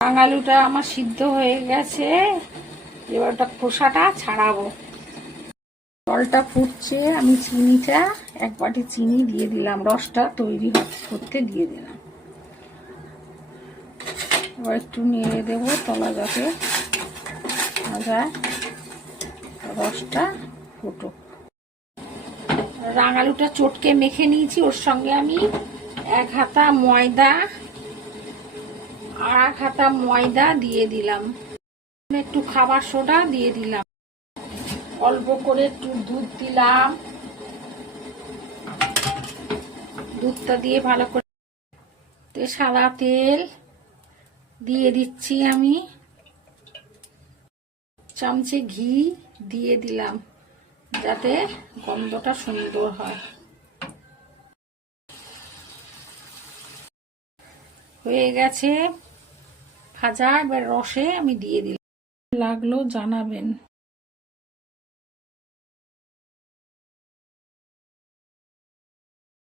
রাঙালুটা আমার সিদ্ধ হয়ে গেছে, এবার ওটা খোসাটা ছাড়াবো। জলটা ফুটছে, আমি চিনিটা 1 বাটি চিনি দিয়ে দিলাম, রসটা তৈরি করতে দিয়ে দিলাম। এবার একটু নেড়ে দেবো তলা যাতে যায়, রসটা ফুটুক। রাঙালুটা চটকে মেখে নিয়েছি, ওর সঙ্গে আমি 1 হাতা ময়দা আর 1 হাতা ময়দা দিয়ে দিলাম, একটু খাবার সোডা দিয়ে দিলাম, অল্প করে একটু দুধ দিলাম। দুধটা দিয়ে ভালো করে সাদা তেল দিয়ে দিচ্ছি, আমি চামচে ঘি দিয়ে দিলাম যাতে গন্ধটা সুন্দর হয়। হয়ে গেছে ভাজা, এবার রসে আমি দিয়ে দিলাম। লাগলো জানাবেন।